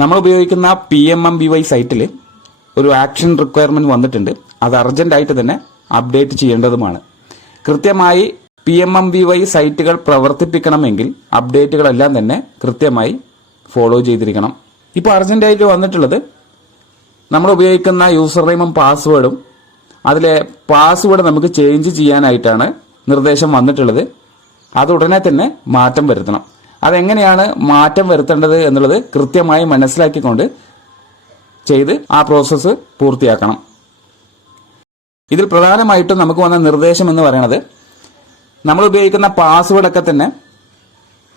നമ്മൾ ഉപയോഗിക്കുന്ന PMMBY സൈറ്റിൽ ഒരു ആക്ഷൻ റിക്വയർമെന്റ് വന്നിട്ടുണ്ട്. അത് അർജന്റായിട്ട് തന്നെ അപ്ഡേറ്റ് ചെയ്യേണ്ടതുമാണ്. കൃത്യമായി PMMBY സൈറ്റുകൾ പ്രവർത്തിപ്പിക്കണമെങ്കിൽ അപ്ഡേറ്റുകളെല്ലാം തന്നെ കൃത്യമായി ഫോളോ ചെയ്തിരിക്കണം. ഇപ്പോൾ അർജന്റായിട്ട് വന്നിട്ടുള്ളത് നമ്മൾ ഉപയോഗിക്കുന്ന യൂസർ നെയിമും പാസ്വേഡും അതിലെ പാസ്വേഡ് നമുക്ക് ചേഞ്ച് ചെയ്യാനായിട്ടാണ് നിർദ്ദേശം വന്നിട്ടുള്ളത്. അത് ഉടനെ തന്നെ മാറ്റം വരുത്തണം. അതെങ്ങനെയാണ് മാറ്റം വരുത്തേണ്ടത് എന്നുള്ളത് കൃത്യമായി മനസ്സിലാക്കിക്കൊണ്ട് ചെയ്ത് ആ പ്രോസസ്സ് പൂർത്തിയാക്കണം. ഇതിൽ പ്രധാനമായിട്ടും നമുക്ക് വന്ന നിർദ്ദേശം എന്ന് പറയുന്നത് നമ്മൾ ഉപയോഗിക്കുന്ന പാസ്വേഡൊക്കെ തന്നെ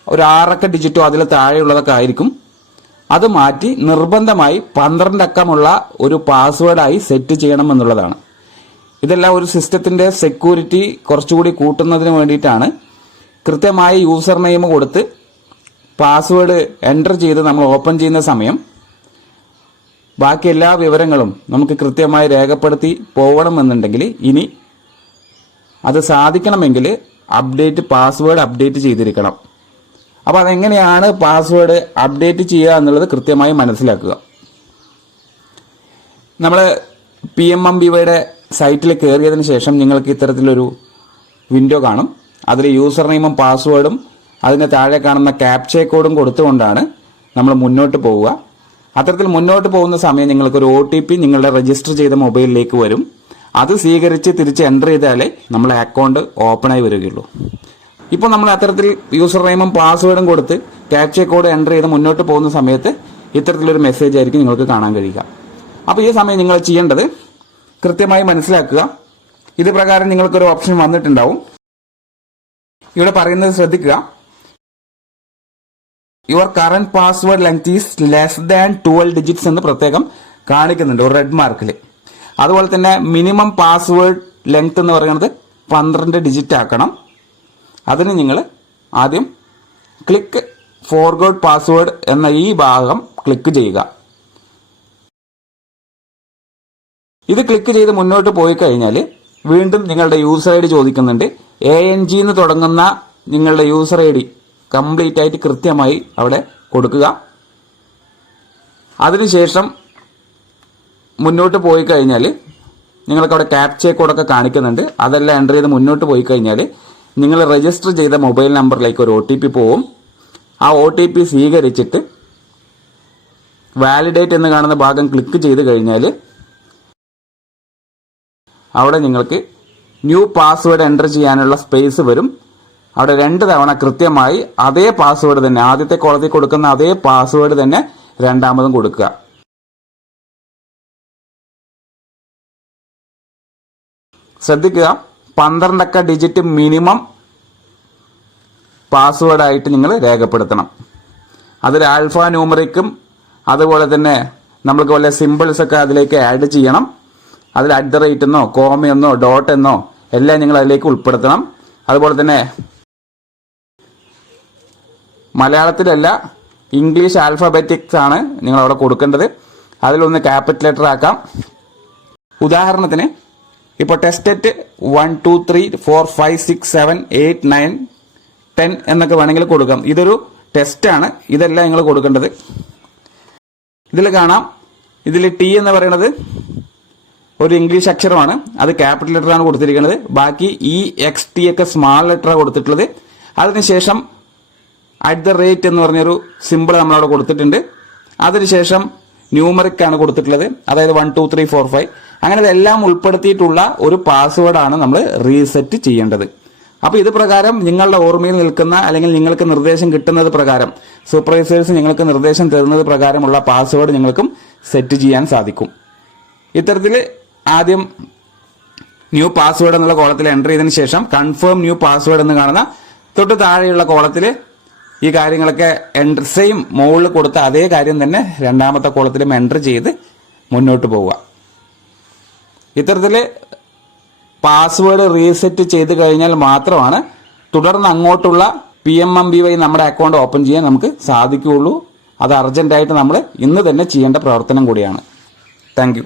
ഒരു 6 അക്ക ഡിജിറ്റോ അതിൽ താഴെയുള്ളതൊക്കെ ആയിരിക്കും. അത് മാറ്റി നിർബന്ധമായി 12 അക്കമുള്ള ഒരു പാസ്വേഡായി സെറ്റ് ചെയ്യണം എന്നുള്ളതാണ്. ഇതെല്ലാം ഒരു സിസ്റ്റത്തിന്റെ സെക്യൂരിറ്റി കുറച്ചുകൂടി കൂട്ടുന്നതിന് വേണ്ടിയിട്ടാണ്. കൃത്യമായി യൂസർ നെയിം കൊടുത്ത് പാസ്വേഡ് എൻ്റർ ചെയ്ത് നമ്മൾ ഓപ്പൺ ചെയ്യുന്ന സമയം ബാക്കി എല്ലാ വിവരങ്ങളും നമുക്ക് കൃത്യമായി രേഖപ്പെടുത്തി പോകണമെന്നുണ്ടെങ്കിൽ ഇനി അത് സാധിക്കണമെങ്കിൽ പാസ്വേഡ് അപ്ഡേറ്റ് ചെയ്തിരിക്കണം. അപ്പോൾ അതെങ്ങനെയാണ് പാസ്വേഡ് അപ്ഡേറ്റ് ചെയ്യുക എന്നുള്ളത് കൃത്യമായി മനസ്സിലാക്കുക. നമ്മൾ PMMBYയുടെ സൈറ്റിൽ കയറിയതിന് ശേഷം നിങ്ങൾക്ക് ഇത്തരത്തിലൊരു വിൻഡോ കാണും. അതിൽ യൂസർ നെയിമും പാസ്വേഡും അതിന് താഴെ കാണുന്ന ക്യാപ്ച കോഡും കൊടുത്തുകൊണ്ടാണ് നമ്മൾ മുന്നോട്ട് പോവുക. അത്തരത്തിൽ മുന്നോട്ട് പോകുന്ന സമയം നിങ്ങൾക്കൊരു OTP നിങ്ങളുടെ രജിസ്റ്റർ ചെയ്ത മൊബൈലിലേക്ക് വരും. അത് സ്വീകരിച്ച് തിരിച്ച് എൻ്റർ ചെയ്താലേ നമ്മളെ അക്കൗണ്ട് ഓപ്പണായി വരികയുള്ളൂ. ഇപ്പോൾ നമ്മൾ അത്തരത്തിൽ യൂസർ നെയിമും പാസ്വേഡും കൊടുത്ത് ക്യാപ്ച കോഡ് എൻ്റർ ചെയ്ത് മുന്നോട്ട് പോകുന്ന സമയത്ത് ഇത്തരത്തിലൊരു മെസ്സേജ് ആയിരിക്കും നിങ്ങൾക്ക് കാണാൻ കഴിയുക. അപ്പോൾ ഈ സമയം നിങ്ങൾ ചെയ്യേണ്ടത് കൃത്യമായി മനസ്സിലാക്കുക. ഇത് പ്രകാരം നിങ്ങൾക്കൊരു ഓപ്ഷൻ വന്നിട്ടുണ്ടാവും. ഇവിടെ പറയുന്നത് ശ്രദ്ധിക്കുക. Your current password length is less than 12 digits എന്ന് പ്രത്യേകം കാണിക്കുന്നുണ്ട് ഒരു റെഡ് മാർക്കിൽ. അതുപോലെ തന്നെ മിനിമം പാസ്വേഡ് ലെങ്ത് എന്ന് പറയുന്നത് 12 ഡിജിറ്റ് ആക്കണം. അതിന് നിങ്ങൾ ആദ്യം ക്ലിക്ക് ഫോർഗോട്ട് പാസ്വേഡ് എന്ന ഈ ഭാഗം ക്ലിക്ക് ചെയ്യുക. ഇത് ക്ലിക്ക് ചെയ്ത് മുന്നോട്ട് പോയി കഴിഞ്ഞാൽ വീണ്ടും നിങ്ങളുടെ യൂസർ ID ചോദിക്കുന്നുണ്ട്. ANG എന്ന് തുടങ്ങുന്ന നിങ്ങളുടെ യൂസർ ID കംപ്ലീറ്റ് ആയിട്ട് കൃത്യമായി അവിടെ കൊടുക്കുക. അതിനുശേഷം മുന്നോട്ട് പോയി കഴിഞ്ഞാൽ നിങ്ങൾക്ക് അവിടെ ക്യാപ്ച കോഡൊക്കെ കാണിക്കുന്നുണ്ട്. അതെല്ലാം എൻ്റർ ചെയ്ത് മുന്നോട്ട് പോയി കഴിഞ്ഞാൽ നിങ്ങൾ രജിസ്റ്റർ ചെയ്ത മൊബൈൽ നമ്പറിലേക്ക് ഒരു OTP പോവും. ആ OTP സ്വീകരിച്ചിട്ട് വാലിഡേറ്റ് എന്ന് കാണുന്ന ഭാഗം ക്ലിക്ക് ചെയ്ത് കഴിഞ്ഞാൽ അവിടെ നിങ്ങൾക്ക് ന്യൂ പാസ്വേഡ് എൻ്റർ ചെയ്യാനുള്ള സ്പേസ് വരും. അവിടെ 2 തവണ കൃത്യമായി അതേ പാസ്വേഡ് തന്നെ ആദ്യത്തെ കോളത്തിൽ കൊടുക്കുന്ന അതേ പാസ്വേഡ് തന്നെ രണ്ടാമതും കൊടുക്കുക. ശ്രദ്ധിക്കുക, 12 അക്ക ഡിജിറ്റ് മിനിമം പാസ്വേഡായിട്ട് നിങ്ങൾ രേഖപ്പെടുത്തണം. അതിൽ ആൽഫ ന്യൂമറിക്കും അതുപോലെ തന്നെ നമ്മൾക്ക് വല്ല സിമ്പിൾസ് ഒക്കെ അതിലേക്ക് ആഡ് ചെയ്യണം. അതിൽ @ എന്നോ കോമയെന്നോ ഡോട്ട് എന്നോ എല്ലാം നിങ്ങൾ അതിലേക്ക് ഉൾപ്പെടുത്തണം. അതുപോലെ തന്നെ മലയാളത്തിലല്ല ഇംഗ്ലീഷ് ആൽഫബറ്റിക്സ് ആണ് നിങ്ങൾ അവിടെ കൊടുക്കേണ്ടത്. അതിലൊന്ന് ക്യാപിറ്റൽ ലെറ്റർ ആക്കാം. ഉദാഹരണത്തിന് ഇപ്പോൾ ടെസ്റ്റ് 1 2 3 4 5 6 7 8 9 10 എന്നൊക്കെ വേണമെങ്കിൽ കൊടുക്കാം. ഇതൊരു ടെസ്റ്റാണ്. ഇതെല്ലാം നിങ്ങൾ കൊടുക്കേണ്ടത്. ഇതിൽ കാണാം, ഇതിൽ T എന്ന് പറയുന്നത് ഒരു ഇംഗ്ലീഷ് അക്ഷരമാണ്. അത് ക്യാപിറ്റൽ ലെറ്റർ ആണ് കൊടുത്തിരിക്കുന്നത്. ബാക്കി EXT ഒക്കെ സ്മാൾ ലെറ്റർ കൊടുത്തിട്ടുള്ളത്. അതിനുശേഷം @ എന്ന് പറഞ്ഞൊരു സിമ്പിൾ നമ്മളവിടെ കൊടുത്തിട്ടുണ്ട്. അതിനുശേഷം ന്യൂമറിക് ആണ് കൊടുത്തിട്ടുള്ളത്. അതായത് 1 2 3 4 5 അങ്ങനെ ഇതെല്ലാം ഉൾപ്പെടുത്തിയിട്ടുള്ള ഒരു പാസ്വേഡാണ് നമ്മൾ റീസെറ്റ് ചെയ്യേണ്ടത്. അപ്പോൾ ഇത് പ്രകാരം നിങ്ങളുടെ ഓർമ്മയിൽ നിൽക്കുന്ന അല്ലെങ്കിൽ നിങ്ങൾക്ക് നിർദ്ദേശം കിട്ടുന്നത് പ്രകാരം സൂപ്പർവൈസേഴ്സ് നിങ്ങൾക്ക് നിർദ്ദേശം തരുന്നത് പ്രകാരമുള്ള പാസ്വേഡ് നിങ്ങൾക്കും സെറ്റ് ചെയ്യാൻ സാധിക്കും. ഇത്തരത്തിൽ ആദ്യം ന്യൂ പാസ്വേഡ് എന്നുള്ള കോളത്തിൽ എൻ്റർ ചെയ്തതിന് ശേഷം കൺഫേം ന്യൂ പാസ്വേഡ് എന്ന് കാണുന്ന തൊട്ട് താഴെയുള്ള കോളത്തിൽ ഈ കാര്യങ്ങളൊക്കെ എൻ്റർ സെയിം മുകളിൽ കൊടുത്ത അതേ കാര്യം തന്നെ രണ്ടാമത്തെ കോളത്തിലും എൻ്റർ ചെയ്ത് മുന്നോട്ട് പോവുക. ഇത്തരത്തിൽ പാസ്വേഡ് റീസെറ്റ് ചെയ്ത് കഴിഞ്ഞാൽ മാത്രമാണ് തുടർന്ന് അങ്ങോട്ടുള്ള PMMBY നമ്മുടെ അക്കൗണ്ട് ഓപ്പൺ ചെയ്യാൻ നമുക്ക് സാധിക്കുകയുള്ളൂ. അത് അർജന്റായിട്ട് നമ്മൾ ഇന്ന് തന്നെ ചെയ്യേണ്ട പ്രവർത്തനം കൂടിയാണ്. Thank you.